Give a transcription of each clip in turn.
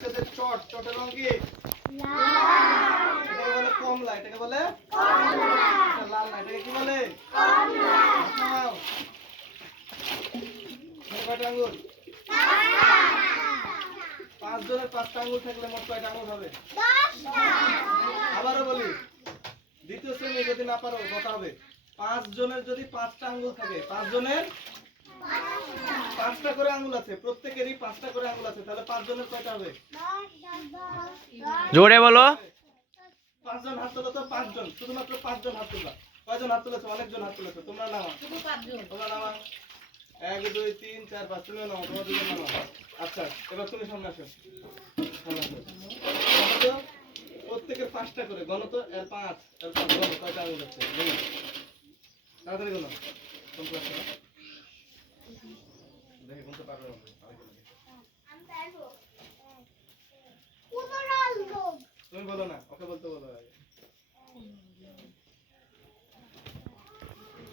চট চটের রং কি লাল, এটাকে বলে কমলা, এটাকে বলে কমলা। লাল না, এটাকে কি বলে কমলা। কয়টা আঙ্গুল? পাঁচ জনের পাঁচটা আঙ্গুল থাকলে মোট কয়টা আঙ্গুল হবে? 10টা। আবারও বলি, দ্বিতীয় শ্রেণী যদি না পারো কথা হবে। 5 জনের যদি 5টা আঙ্গুল থাকে, 5 জনের 5টা করে আঙ্গুল আছে, প্রত্যেকেরই 5টা করে আঙ্গুল আছে, তাহলে 5 জনের কয়টা হবে? জোরে বলো। 5 জন হাত তোলো তো, 5 জন, শুধুমাত্র 5 জন হাত তোলা। কয়জন হাত তুলেছো? অনেকজন হাত তুলেছো। তোমরা নামা, শুধু 5 জন। তোমরা নামা, 1 2 3 4 5, তুমি নামা, তোমরা দুজন নামা। আচ্ছা, এবার তুমি সামনে আসো, সামনে আসো। গণতো প্রত্যেকের 5টা করে, গণতো এর 5 এর 5 গণ কয়টা আঙ্গুল আছে? তাড়াতাড়ি গণ, কোন ক্লাসে? দেখে গুনতে পারবে না। তুমি বলো না, ওকে বলতে বলো আগে।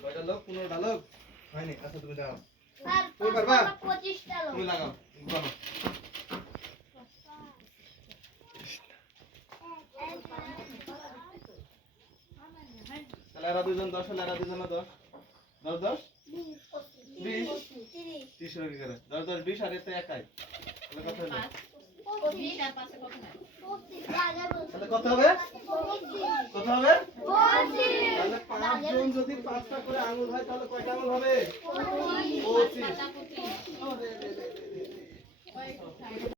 কয়টা লোক? 15টা লোক হয়নি? আচ্ছা তুমি দাও, তুমি পারবা? 25টা লোক। তুমি লাগাও, বলো। তাহলে এরা দুজন 10 হলে এরা দুজন 10 10 10 20 30 হয়ে গেল। 10 10 20 আর এতে একাই, তাহলে কত হলো? 25 আর 5 কত হয়? 25। তাহলে কত হবে? 25। কত হবে? 25। তাহলে 5 জন যদি 5টা করে আঙ্গুল হয় তাহলে কয়টা আঙ্গুল হবে? 25। 25।